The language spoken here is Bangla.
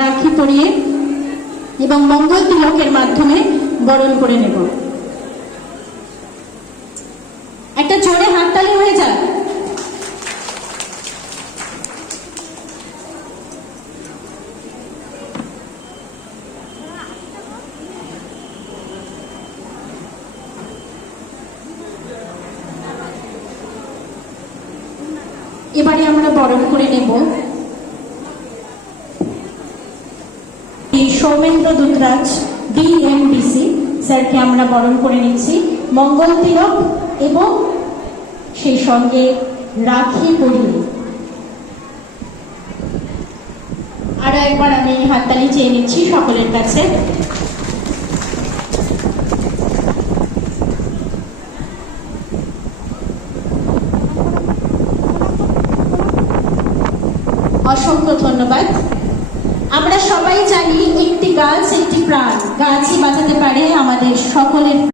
রাখি পরিয়ে এবং মঙ্গল তিলকের মাধ্যমে বরণ করে নেব। একটা জোরে হাততালি হয়ে যাক। এবারে আমরা বরণ করে নেব সৌমেন্দ্র দুধরাজ ডিএমডিসি স্যারকে আমরা বরণ করে নিচ্ছি মঙ্গল তিলক এবং সেই সঙ্গে রাখি পরিয়ে। আরো একবার আমি হাততালি চেয়ে নিচ্ছি সকলের কাছে। অসংখ্য ধন্যবাদ। আমরা সবাই জানি একটি গাছ একটি প্রাণ, গাছই বাঁচাতে পারে আমাদের সকলের